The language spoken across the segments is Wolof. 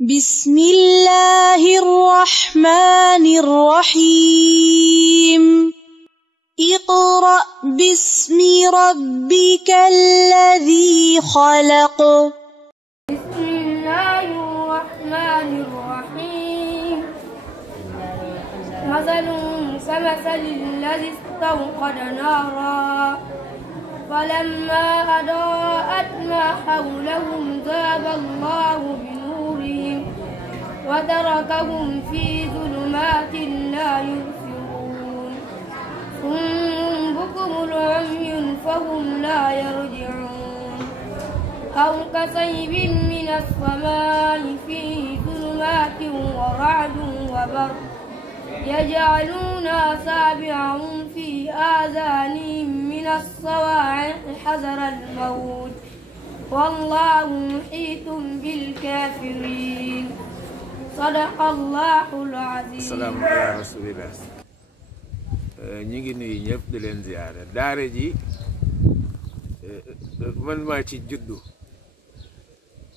بسم الله الرحمن الرحيم اقرأ باسم ربك الذي خلق بسم الله الرحمن الرحيم مثلهم كمثل الذي استوقد نارا فلما أضاءت ما حولهم ذهب الله بنورهم وتركهم في ظلمات لا يبصرون صم بكم عمي فهم لا يرجعون أو كصيب من السماء فيه ظلمات ورعد وبرق يجعلون أصابعهم في آذانهم من الصواعق حذر الموت والله محيط بالكافرين صدق الله العظيم. السلام على رسول الله. ñu ngi nuyu ñëpp di leen ziyaare daara ji man maa ci juddu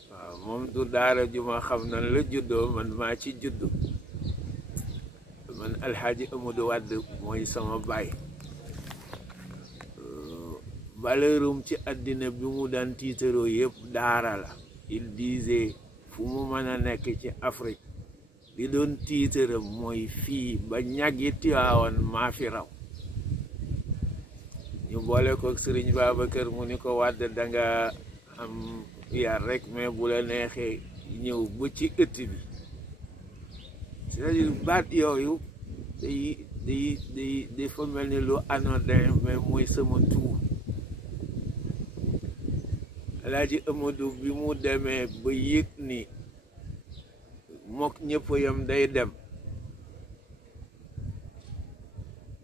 waaw moom du daara ju ma xam nan la juddoo man maa ci juddu man alxaaji Amadou Wade mooy sama baay valeurum ci àddina bi mu daan tiitaroo yëpp daara la. il disait fu mu mën a nekk ci Afrique li doon tiitaram mooy fii ba ñaggi Tiwaawan maa fi raw ñu boole ko Sëriñ Babacar mu ni ko Wade danga am yar rek mais bu la neexee ñëw ba ci ëtt bi c'est-à-dire baat yooyu day dafa mel ni lu anodin mais mooy sama tuur Alaaji Amadou bi mu demee ba yëg ni mook ñëpp yam day dem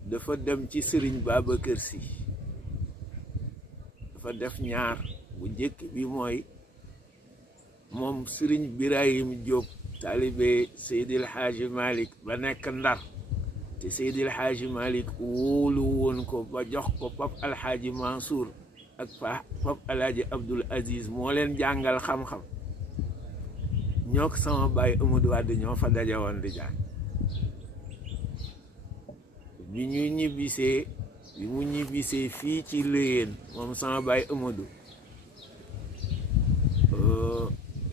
dafa dem ci Sëriñ Babacar Si dafa def ñaar bu njëkk bi mooy moom Sëriñ Birahim Diop taalibe Seydil Haaji Malick ba nekk Ndar te Seydil Haaji Malick wóolu woon ko ba jox ko Pap Alhaaji Mansour ak Pap Alhaaji Abdul Aziz moo leen jàngal xam-xam ñoo ko sama baay Amadou Wade ñoo fa daje woon di jàng bi mu ñibbisee fii ci Léyeen moom sama baay Amadou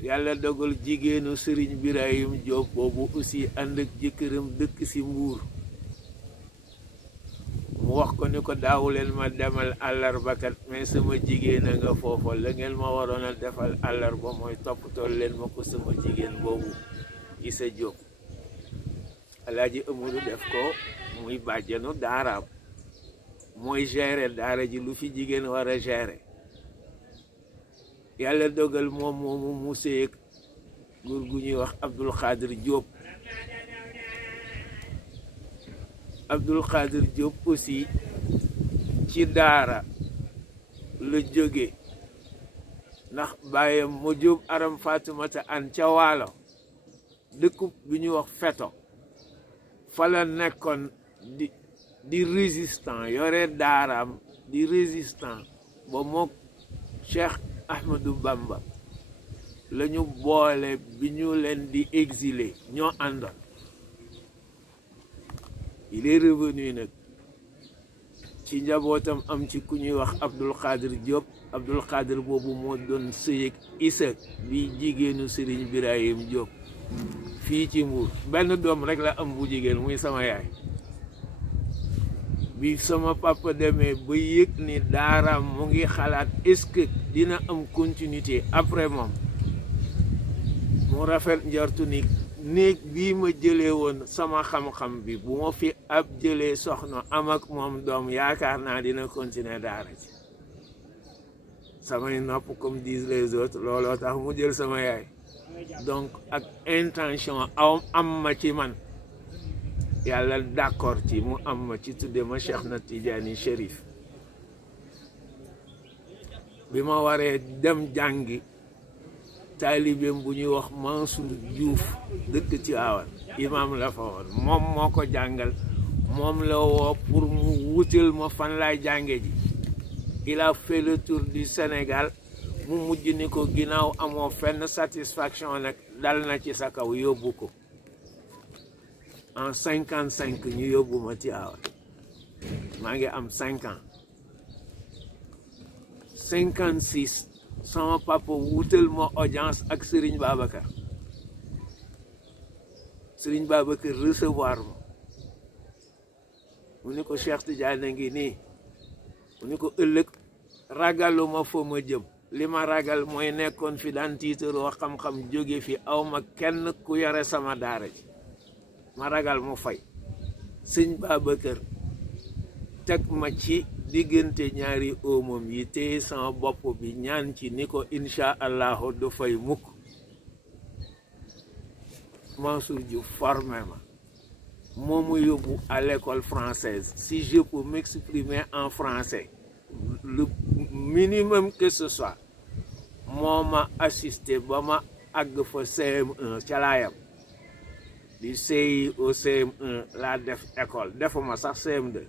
yàlla dogal jigéenu Sëriñ Birahim Diop boobu aussi ànd ak jëkkëram dëkk si Mbuur mu wax ko ni ko daawuleen ma demal àllarbakat mais sama jigéen a nga foofa la ngeen ma waroon a defal àllarba mooy toppatoo leen ma ko sama jigéen boobu Issa Diop Alaaji Amadou def ko muy bàjjanu daaraam mooy gérer daara ji lu fi jigéen war a gérer yàlla dogal moom moomu mu séeg góor gu ñuy wax Abdul Xaadir Diop Abdul Xaadir Diop aussi ci daara la jóge ndax bàyyam ma Diop aram Fatimata an ca waalo dëkkub bi ñuy wax feto fa la nekkoon di résistant yore daaraam di résistant ba mook Cheikh Ahmadou Bamba la ñu boole bi ñu leen di exilé ñoo àndoon il est revenu nag ci njabootam am ci ku ñuy wax Abdul Xaadir Diop Abdul Xaadir boobu moo doon sëy ak Issa bi jigéenu Sëriñ Birahim Diop fii ci Mbuur benn doom rek la am bu jigéen muy sama yaay bi sama papa demee ba yëg ni daaraam mu ngi xalaat est-ce que dina am continuité après moom mu rafet njortu ni néeg bii ma jëlee woon sama xam-xam bi bu ma fi ab jëlee soxna am ak moom doom yaakaar naa dina continuer daara ji samay nopp comme disent les autres looloo tax mu jël sama yaay donc ak intention am ma ci man yàlla d'accord ci mu am ma ci tudde ma Cheikh na Tidiane Chérif bi ma waree dem jàngi taalibeem bu ñuy wax Mansour Diouf dëkk ci Awan imam la fa woon moom moo ko jàngal moom la woo pour mu wutal ma fan laay jànge ji il a fait le tour du Sénégal mu mujj ni ko ginnaaw amoo fenn satisfaction nag dal na ci sa kaw yóbbu ko en 55 ñu yóbbu ma Tiwaawan maa ngi am 5 ans 56 sama papa wutal ma audience ak Serigne Babacar recevoir ma mu ni ko Cheikh Tidiane ngi nii mu ni ko ëllëg ragaluma foo ma jëm li ma ragal mooy nekkoon fi daan tiitaroo xam-xam jóge fi aw ma kenn ku yore sama daara ji ma ragal mu fay sëñ Babacar teg ma ci diggante ñaari oomam yi téye sama bopp bi ñaan ci ni ko incha allahu du fay mukk Mansour Diouf formé ma moo ma yóbbu à l'école française si je peux m'exprimer en français le minimum que ce soit moo ma assisté ba ma àgg fa CM1 ca laayam di CI au CM1 laa def école defuma sax CM2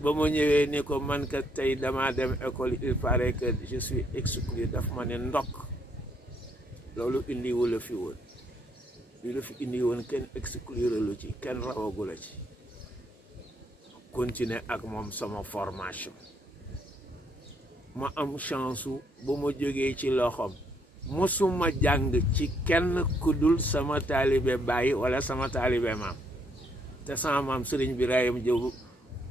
ba ma ñëwee ni ko man ka tey dama dem école il paraît que je suis exclu daf ma ne ndokk loolu indi wu la fi woon li la fi indi woon kenn exclure lu ci kenn rawagu la ci continuer ak moom sama formation ma am chance ba ma jógee ci loxoom mosuma jàng ci kenn ku dul sama taalibe baay wala sama taalibe maam te sama maam Serigne Birahim Diop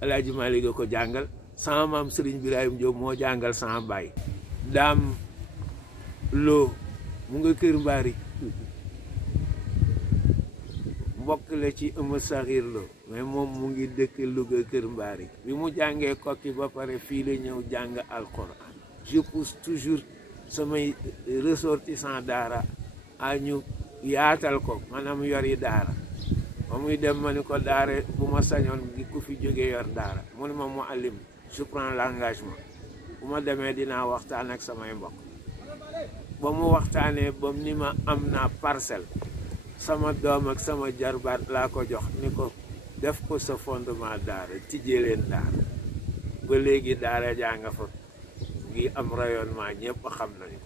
El Hadj Malick ko jàngal sama maam Serigne Birahim Diop moo jàngal sama baay daam loo mu nga Kër Mbaari mbokk la ci Eumeu Sakhir Lo mais moom mu ngi dëkk Louga Kër Mbaari bi mu jàngee Kokki ba pare fii la ñëw jàng alquran je pousse toujours samay ressortissant daara a ñu yaatal ko maanaam yori daara ba muy dem ma ni ko daara bu ma sañoon gi ku fi jógee yor daara mu ne ma muallim je prends l'engagement bu ma demee dinaa waxtaan ak samay mbokk ba mu waxtaanee ba ni ma am naa parcelle sama doom ak sama jarbaat laa ko jox ni ko def ko sa fondement daara tijjee leen daara ba léegi daara jaa nga fa ngi am rayonnement ñëpp xam nañu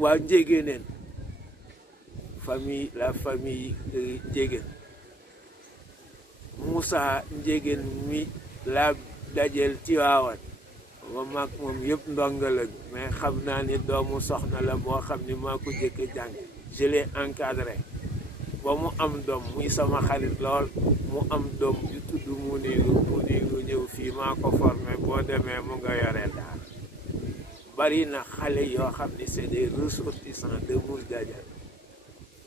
waa Njéegéneen la famille Njéegéen Moussa Njéegéen mi laa dajel Tiwaawan ba maag moom yëpp ndongo la mais xam naa ni doomu soxna la boo xam ni maa ko jëkk jàng je l'ai encadré ba mu am doom muy sama xarit lool mu am doom ju tudd mu niiru ñëw fii maa ko formé boo demee mu nga yore daara bari na xale yoo xam ni c'est des ressortissants de Mousdiadiane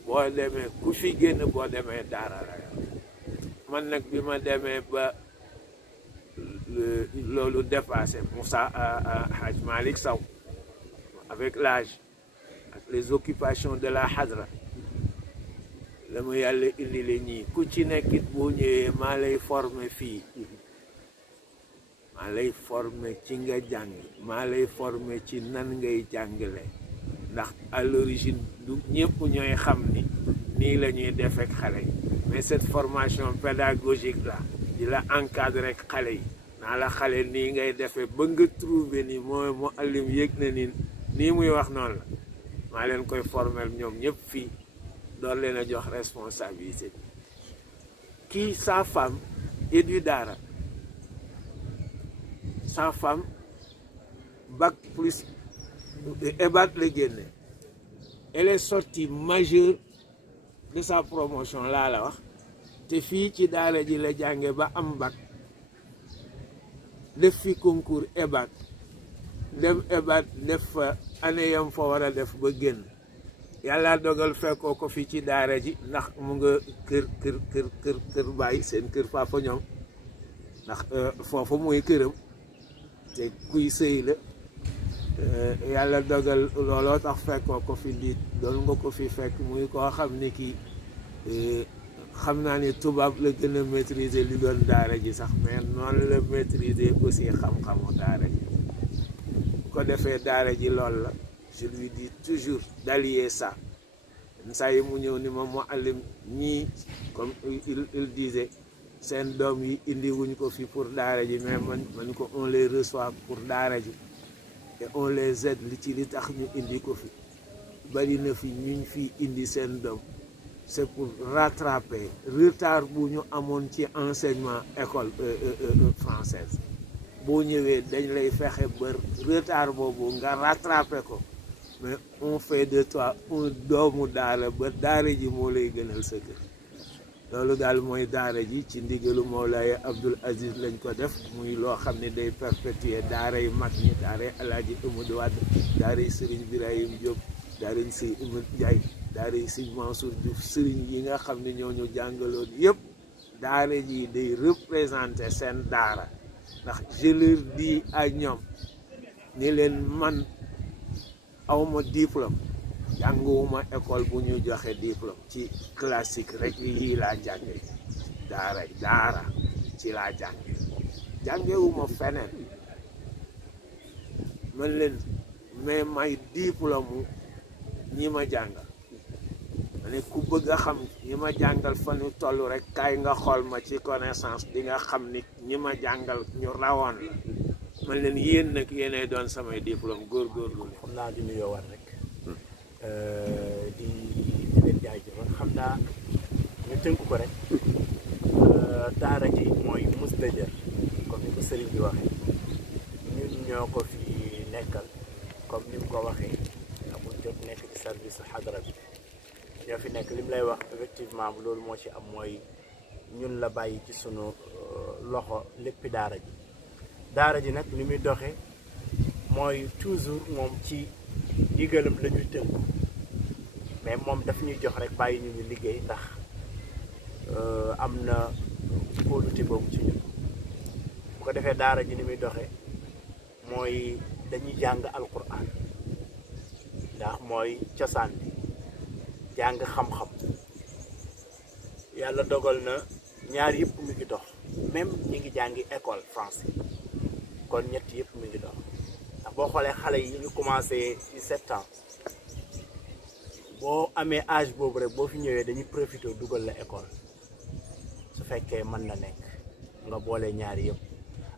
boo demee ku fi génn boo demee daara la yor man nag bi ma demee ba loolu dépassé Moussa Hadj Malick Sow avec l'âge ak les occupations de la hadra la ma yàlla indi la ñii ku ci nekkit boo ñëwee maa lay formé fii maa lay formé ci nga jàng maa lay formé ci nan ngay jàngale ndax à l'origine du ñëpp ñooy xam ni nii la ñuy def ak xale yi mais cette formation pédagogique là di la encadrer ak xale yi naa la xale nii ngay defee ba nga trouver ni mooy mu allim yëg na ni nii muy wax noonu la maa leen koy formel ñoom ñëpp fii doon leen a jox responsabilité kii sa femme est du daara sa femme bac plus EBAC la génne elle est sortie majeure de sa promotion laa la wax te fii ci daara ji la jànge ba am bac def fi concours EBAC dem EBAC def fa année yam fa war a def ba génn yàlla dogal fekkoo ko fi ci daara ji ndax mu nga kër bàyyi seen kër papa ñoom ndax foofu mooy këram te kuy sëy la yàlla dogal looloo tax fekkoo ko fi di doon nga ko fi fekk muy koo xam ni kii xam naa ni tubaab la gën a maîtriser li doon daara ji sax mais noonu la maîtriser aussi xam-xamu daara ji bu ko defee daara ji lool la je lui dis toujours d'allier ça saa yi mu ñëw ni ma muallim ñii comme il disait seen doom yi indi wuñ ko fi pour daara ji mais man ko on les reçoit pour daara ji et on les aide li tax ñu indi ko fi bari na fi ñuñ fi indi seen doom c'est pour rattraper retard bu ñu amoon ci enseignement école française boo ñëwee dañ lay fexe ba retard boobu nga rattraper ko mais on fait de toi un doomu daara ba daara ji moo lay gënal sa kër loolu daal mooy daara ji ci ndigalu Mawlaaya Abdoul Aziz lañ ko def muy loo xam ne day perpétuer daara yu mag ñi daara yi Alaaji Amadou Wade daara yi Serigne Birahim Diop daara yi Sëñ Ibrahima Ndiaye daara yi Sëñ Mansour Diouf Serigne yi nga xam ne ñoo ñu jàngaloon yëpp daara ji day représenter seen daara ndax je leur dis à ñoom ni leen man awma diplôme jànguwuma école bu ñu joxe diplôme ci classique rek yii laa jànge daara ci laa jàngewuma feneen man leen mais may diplôme ñi ma jàngal ma ne ku bëgg a xam ñi ma jàngal fa ñu toll rek kaay nga xool ma ci connaissance di nga xam ni ñi ma jàngal ñu rawoon la man leen yéen nag yéenay doon samay diplôme góorgóorlu leen. xam naa di nuyoo war rek di leen jaajëfal xam naa ñu tënk ko rek daara ji mooy Mousdajir comme ni ko sëriñ bi waxee ñun ñoo ko fi nekkal comme ni mu ko waxee amul jot nekk ci service xadara bi ñoo fi nekk li mu lay wax effectivement loolu moo ci am mooy ñun la bàyyi ci sunu loxo léppi daara ji nag li muy doxe mooy toujours moom ci digalam la ñuy tënk mais moom daf ñuy jox rek bàyyi ñu liggéey ndax am na kóolute boobu ci ñun bu ko defee daara ji ni muy doxe mooy dañuy jàng alquran ndax mooy cosaan bi jàng xam-xam yàlla dogal na ñaar yëpp mi ngi dox même ñi ngi jàngi école français kon ñett yëpp mi ngi dox ndax boo xoolee xale yi ñu commencé ci 7 ans boo amee âge boobu rek boo fi ñëwee dañuy profité dugal la école su fekkee mën na nekk nga boole ñaari yëpp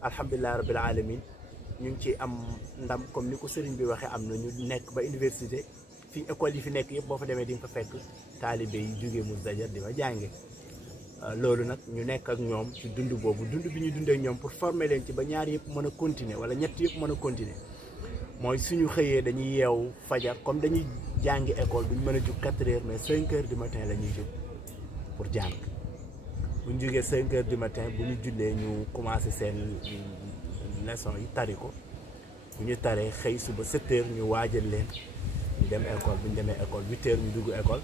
alhamdulilah rabbil alamin ñu ngi ci am ndam comme ni ko sëriñ bi waxee am na ñu nekk ba université fii école yi fi nekk yëpp boo fa demee di nga fa fekk taalibe yi jógee Mousdajir di fa jànge loolu nag ñu nekk ak ñoom ci dund boobu dund bi ñu dundee ak ñoom pour former leen ci ba ñaar yëpp mën a continuer wala ñett yëpp mën a continuer mooy suñu xëyee dañuy yeewu fajar comme dañuy jàngi école duñ mën a jug 4 heures mais 5 heures du matin la ñuy jóg pour jàng bu ñu jógee 5 heures du matin bu ñu jullee ñu commencé seen leçon yi tari ko bu ñu taree xëy suba 7 heures ñu waajal leen ñu dem école bu ñu demee école 8 heures ñu dugg école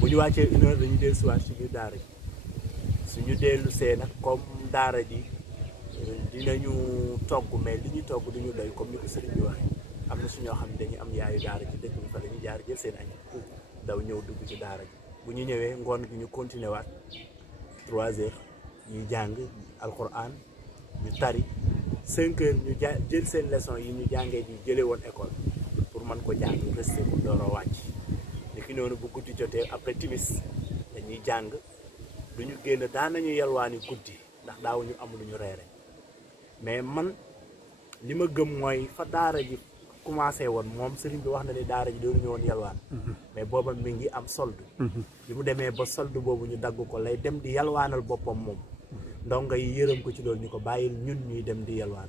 bu ñu wàccee 1 heure dañuy dellusiwaat ci biir daara ji suñu dellu see nag comme daara ji dinañu togg mais li ñuy togg duñu doy comme ni ko sëriñ bi waxee am na suñoo xam ne dañuy am yaayu daara ji dëkk bi fa dañuy jaar jël seen añ daw ñëw dugg ci daara ji bu ñu ñëwee ngoon gi ñu continuer waat 3 heures ñuy jàng alquran ñu tari 5 heures ñu jël seen leçon yi ñu jàngee ji jëlee woon école pour mën ko jàng resté pour door a wàcc ni ki noonu bu guddi jotee après timis dañuy jàng duñu génn daan nañu yalwaani guddi ndax daawuñu am lu ñu reere mais man li ma gëm mooy fa daara ji commencé woon moom sëriñ bi wax na ne daara ji doonuñu woon yalwaan mais booba mi ngi am solde bi mu demee ba solde boobu ñu dagg ko lay dem di yalwaanal boppam moom ndongo yi yërëm ko ci loolu ñu ko bàyyil ñun ñuy dem di yalwaan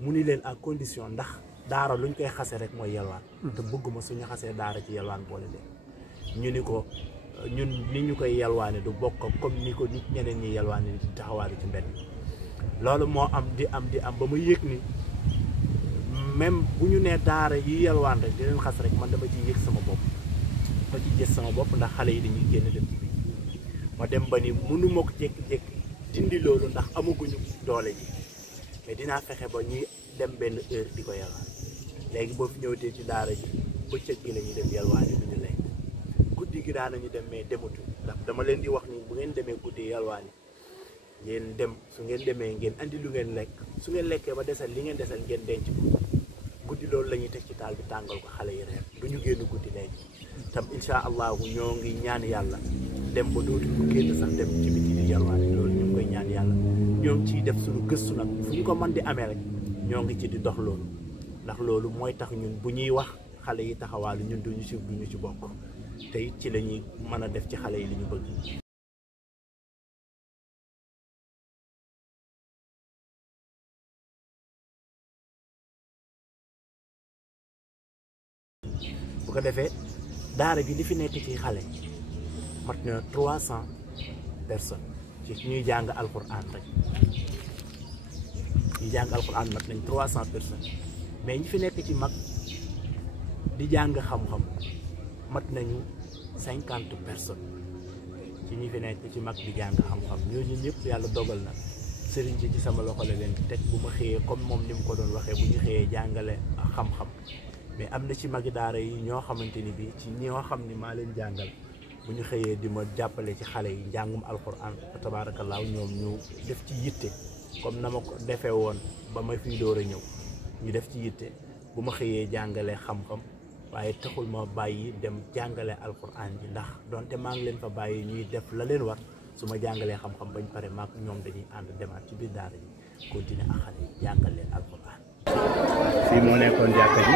mu ni leen à condition ndax daara luñ koy xase rek mooy yalwaan te bëgguma suñu xasee daara ci yalwaan boole leen ñu ni ko ñun ni ñu koy yalwaane du bokk comme ni ko nit ñeneen ñi yalwaane di taxawaale ci mbedd loolu moo am di am ba ma yëg ni même bu ñu nee daara yi yalwaan rek di leen xas rek man dama ciy yëg sama bopp ma ci gis sama bopp ndax xale yi dañuy génn dem ci biir ma dem ba ni mënu ma ko jékki-jékki dindi loolu ndax amaguñu doole ji mais dinaa fexe ba ñuy dem benn heure di ko yalwaan léegi boo fi ñëwtee ci daara ji bëccëg gi la ñuy dem yalwaani du ñu lekk guddi gi daan nañu dem mais dematu ndax dama leen di wax ni bu ngeen demee guddi yalwaani ngeen dem su ngeen demee ngeen andi lu ngeen lekk su ngeen lekkee ba desal li ngeen desal ngeen denc ko guddi loolu la ñuy teg ci taal bi tàngal ko xale yi reer du ñu génn guddi léegi tam incha allahu ñoo ngi ñaan yàlla dem ba dootuñu génn sax dem ci biti di yalwaani loolu ñu koy ñaan yàlla ñoo ngi ciy def suñu gëstu nag fu ñu ko mën di amee rek ñoo ngi ci di dox loolu ndax loolu mooy tax ñun bu ñuy wax xale yi taxawaalu ñun duñu ci bokk te it ci la ñuy mën a def ci xale yi li ñu bëgg. bu ko defee daara bi li fi nekk ci xale mat na 300 personnes ci ñuy jàng alquran rek ñuy jàng alquran mat nañ 300 personnes mais ñi fi nekk ci mag di jàng xam-xam mat nañu 50 personnes ci ñi fi nekk ci mag di jàng xam-xam ñooñu ñëpp yàlla dogal na sëriñ bi ci sama loxo la leen teg bu ma xëyee comme moom ni mu ko doon waxee bu ñu xëyee jàngale xam-xam mais am na ci magi daara yi ñoo xamante ni bii ci ñoo xam ni maa leen jàngal bu ñu xëyee di ma jàppale ci xale yi njàngum alquran tabaarakallaahu ñoom ñu def ci yitte comme na ma ko defee woon ba ma fiy door a ñëw ñu def ci yitte bu ma xëyee jàngale xam-xam waaye taxul ma bàyyi dem jàngale alquran ji ndax donte maa ngi leen fa bàyyi ñuy def la leen war su ma jàngalee xam-xam bañ pare maak ñoom dañuy ànd demaat ci biir daara ji continuer ak xale yi jàngal leen alquran. fii moo nekkoon jàkka ji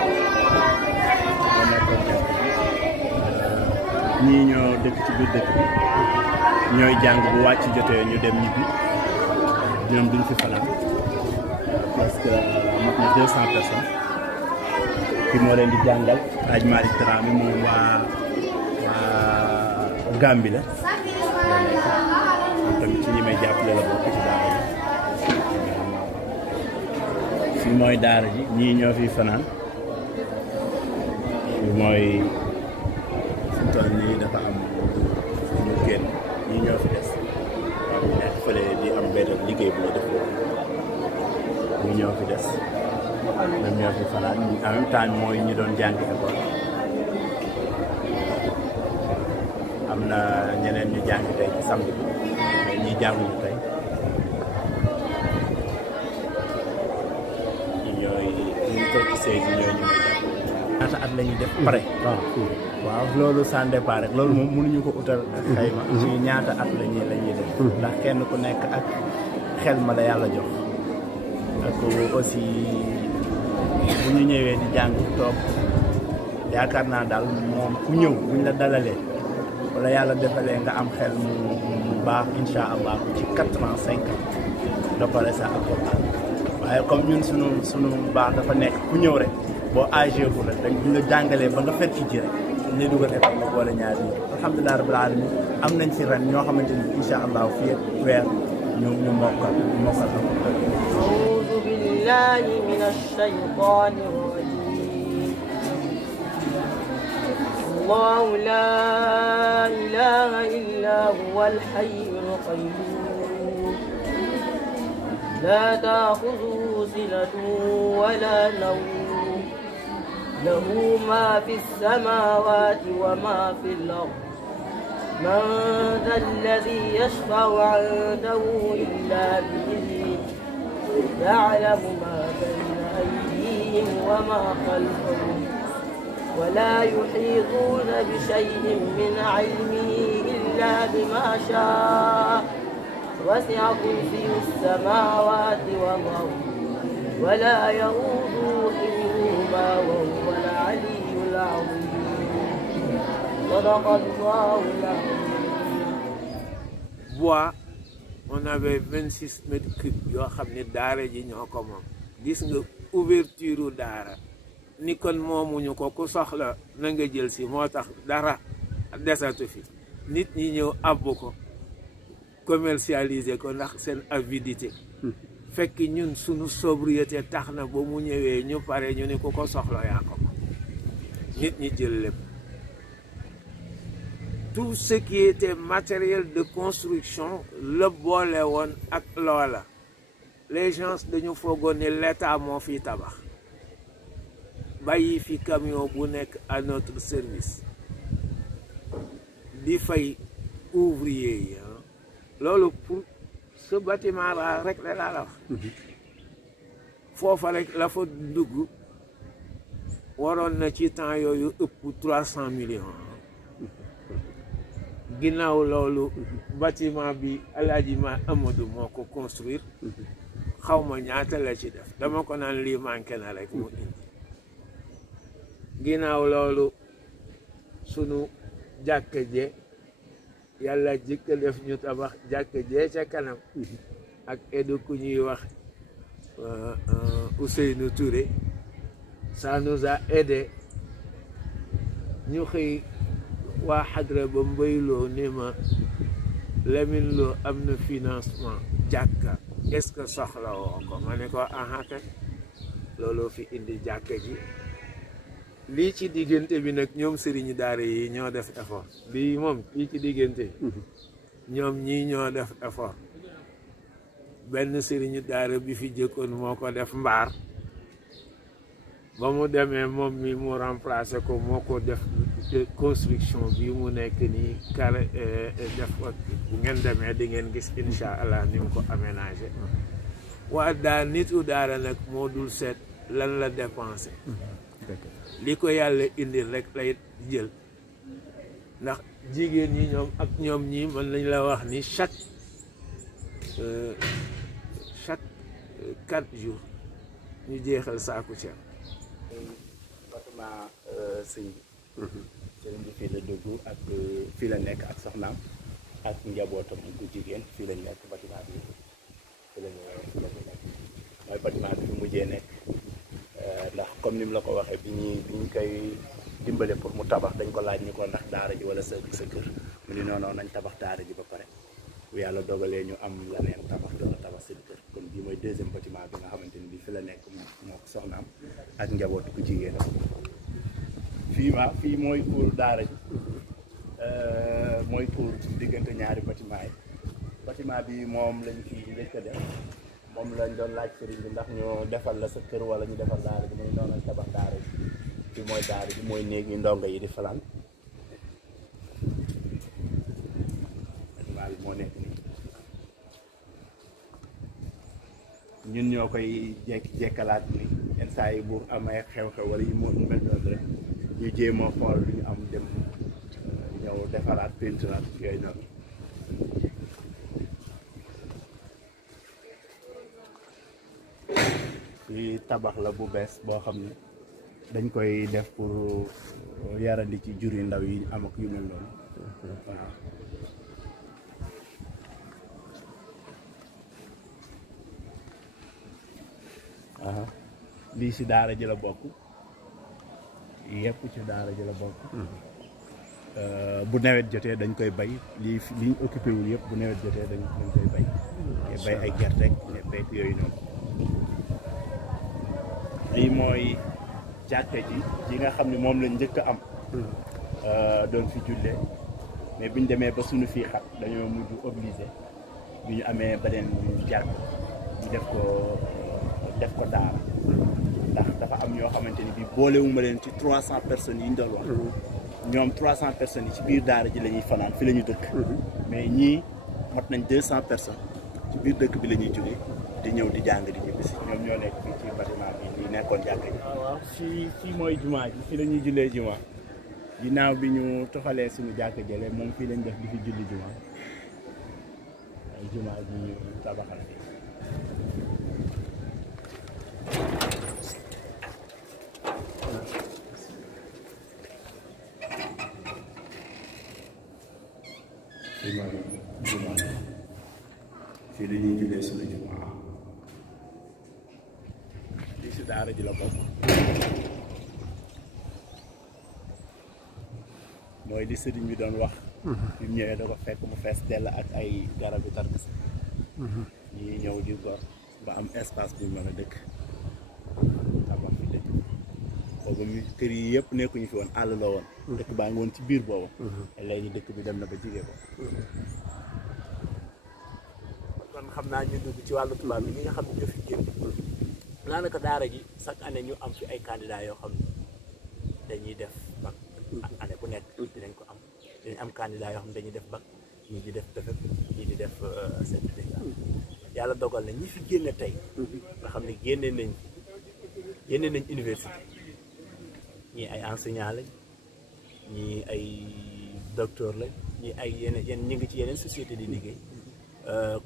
ñii ñoo dëkk ci biir dëkk bi ñooy jàng bu wàcc jotee ñu dem ñibbi ñoom duñ fi fanaan parce que mat na 200 personnes fi moo leen di jàngal Hadj Malick Dramé moom waa Gambie la moom tamit ci ñi may jàppale la bokk ci daara ji fii mooy daara ji ñii ñoo fi fanaan fii mooy fi mu toll nii dafa am ñu génn ñii ñoo fi des waaw ñu nekk fële di am benn liggéey bu la def ñii ñoo fi des ñoom ñoo fi fanaan en même temps mooy ñi doon jàngi école am na ñeneen ñu jàngi tey ci samedi bi mais ñi jànguñu tey ñu toog ci sëy yi ñooy ñu may jàng ñaata at la ñuy def pare waaw loolu ça dépend rek loolu moom mënuñu ko utal xayma ci ñaata at la ñuy def ndax kenn ku nekk ak xel ma la yàlla jox ak aussi bu ñu ñëwee di jàng toog yaakaar naa daal moom ku ñëw buñ la dalalee wala yàlla defalee nga am xel mu baax insha allah ci 4 ans 5 ans da pare sa alquran waaye comme ñun sunu baax dafa nekk ku ñëw rek boo âgé bu la dañ nga jàngalee ba nga fet ci ji rek dañ lay dugal école nga boole ñaari yi alhamdulilah rabbil alamin am nañ ci ren ñoo xamante ni insha allah fii ak weer ñu mokkal أعوذ بالله من الشيطان الرجيم الله لا إله إلا هو الحي القيوم لا تأخذه سنة ولا نوم له ما في السماوات وما في الأرض من ذا الذي يشفع عنده إلا بإذنه يعلم ما بين أيديهم وما خلفهم ولا يحيطون بشيء من علمه إلا بما شاء وسع كرسيه السماوات والأرض ولا يؤوده حفظهما وهو العلي العظيم صدق الله العظيم. bois on avait 26 mètres cubes yoo xam ne daara ji ñoo ko moom gis nga ouverture daara ni kon moomuñu ko ku soxla na nga jël si moo tax dara desatu fi nit ñi ñëw àbb ko commercialiser ko ndax seen avidité fekk ñun sunu sobriété tax na ba mu ñëwee ñu pare ñu ne ku ko soxla yaa ko moom nit ñi jël lépp tout ce qui était matériel de construction la boole woon ak loola les gens dañu foogoon ne l'état moo fi tabax bàyyi fi camion bu nekk à notre service di fay ouvrier yi loolu pour ce bâtiment là rek la laa la wax foofa rek la fa dugg waroon na ci temps yooyu ëpp 300 millions ginnaaw loolu bâtiment bi Alaaji Ma Amadou moo ko construire xaw ma ñaata la ci def dama ko naan lii manqué na rek mu indi ginnaaw loolu sunu jàkka je yàlla jëkk def ñu tabax jàkka je ca kanam ak edu ku ñuy wax Ousseynou Touré ça nous a aidé ñu xëy waa xadra ba mbayloo ne ma Lamine Lo am na financement jàkka est-ce que soxla woo ko ma ne ko aha kay looloo fi indi jàkka ji lii ci diggante bi nag ñoom sëriñu daara yi ñoo def effort bii moom lii ci diggante ñoom ñii ñoo def effort benn sëriñu daara bi fi jëkkoon moo ko def mbaar ba mu demee moom mi mu remplacé ko moo ko def construction bi mu nekk nii carré def ko bu ngeen demee di ngeen gis incha allah ni mu ko aménagé waa daa nitu daara nag moo dul seet lan la dépensé li ko yàlla indil rek lay jël ndax jigéen ñi ñoom ak ñoom ñi mën nañ la wax ni chaque 4 jours ñu jeexal saaku ceeb. bâtiment sëñ bi sëñ bi fii la dugg ak fii la nekk ak soxnaam ak njabootam bu jigéen fii lañ nekk bâtiment bi fii lañ nekk mooy bâtiment bi fi mujjee nekk ndax comme ni mu la ko waxee bi ñu koy dimbale pour mu tabax dañ ko laaj ñu ko ndax daara ji wala sa kër mu ni noonu nañ tabax daara ji ba pare bu yàlla dogalee ñu am leneen tabax doon tabax seen kër kon bii mooy deuxième bâtiment bi nga xamante ni bii fi la nekk moo ko soxnaam ak njaboot ku jigéenam fii mooy cour daara ji mooy cour diggante ñaari bâtiment bi moom lañ fi njëkk a def moom lañ doon laaj sëriñ bi ndax ñu defal la sa kër wala ñu defal daara ji muy noonu tabax daara ji fii mooy daara ji mooy néeg yi ndongo yi di fanaan bâtiment bi moo nekk nii ñun ñoo koy jekkalaat ni yenn saa yi bu amee xew-xew wala yi mu mel noonu rek ñu jéem a xool lu ñu am dem ñëw defaraat peinturaat yooyu noonu fii tabax la bu bees boo xam ne dañ koy def pour yarandi ci jur yu ndaw yi am ak yu mel noonu waaw lii si daara ji la bokk yépp ci daara ji la bokk bu nawet jotee dañ koy bay lii liñ occupé wul yëpp bu nawet jotee dañ koy bay ay gerte ak ñebe yooyu noonu lii mooy jàkka ji nga xam ne moom lañ njëkk a am doon fi jullee mais biñ demee ba suñu fii xat dañoo mujj obligé bi ñu amee beneen jàkk ñu def ko daara ndax dafa am ñoo xamante ni bi boolewuma leen ci 300 personnes yi ñu doon wax ñoom 300 personnes yi ci biir daara ji la ñuy fanaan fi la ñu dëkk mais ñii mot nañ 200 personnes ci biir dëkk bi la ñuy jógee di ñëw di jàng di ñibbisi ñoom ñoo nekk fii ci bâtiment bi di nekkoon jàkka ji waaw fii mooy jumaa ji fii la ñuy jullee jumaa ginnaaw bi ñu toxalee suñu jàkka jële moom fii lañ def di fi julli jumaa ay jumaa ji ñu tabaxal fii jumaa fii la ñuy jullee suñu jumaa lii si daara ji la bokk mooy li sëriñ bi doon wax bi mu ñëwee da ko fekk mu fees dell ak ay garab yu tarkis ñi ñëw di gor ba am espace bu mën a dëkk tabax fi dëkk boobu mi kër yi yëpp nekkuñu fi woon àll la woon dëkk baa ngi woon ci biir boobu léegi dëkk bi dem na ba jigee ko kon xam naa ñu dugg ci wàllu tubaab bi ñi nga xam ne ñoo fi génn daanaka daara ji chaque année ñu am fi ay candidats yoo xam ne dañuy def bac année bu nekk dinañ ko am dañu am candidat yoo xam ne dañuy def bac ñii di def BFEM ñii di def certificat yàlla dogal na ñi fi génne tey nga xam ne génne nañ université ñii ay enseignants lañ ñii ay docteur lañ ñi ay yeneen ñi ngi ci yeneen société di liggéey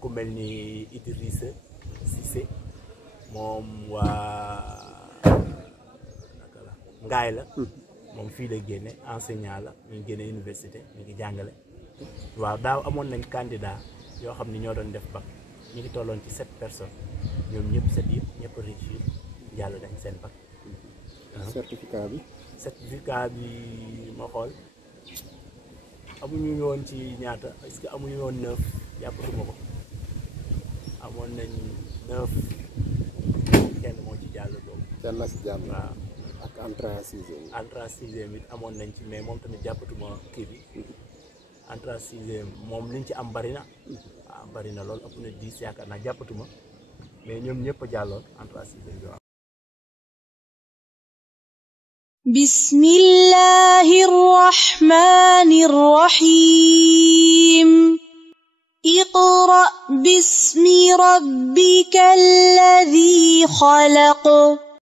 ku mel ni Idrissa Cissé moom waa naka la Ngaay la moom fii la génne enseignant la ñu ngi génne université ñu ngi jàngale waaw daaw amoon nañ candidat yoo xam ni ñoo doon def bac ñu ngi tolloon ci 7 personnes ñoom ñëpp 7 yëpp ñëpp réussir jàll nañ seen bac. certificat bi ma xool amuñu woon ci ñaata est-ce que amuñu woon 9 jàppatuma ko amoon nañ 9 kenn moo ci jàll boobu. kenn la si jàll. waaw ak entrée en sixième. entrée en sixième it amoon nañ ci mais moom tamit jàppatuma kii bi entrée en sixième moom liñ ci am bari na. waaw bari na lool ëpp na 10 yaakaar naa jàppatuma mais ñoom ñëpp a jàlloon entrée en sixième bi waaw. بسم الله الرحمن الرحيم اقرأ باسم ربك الذي خلق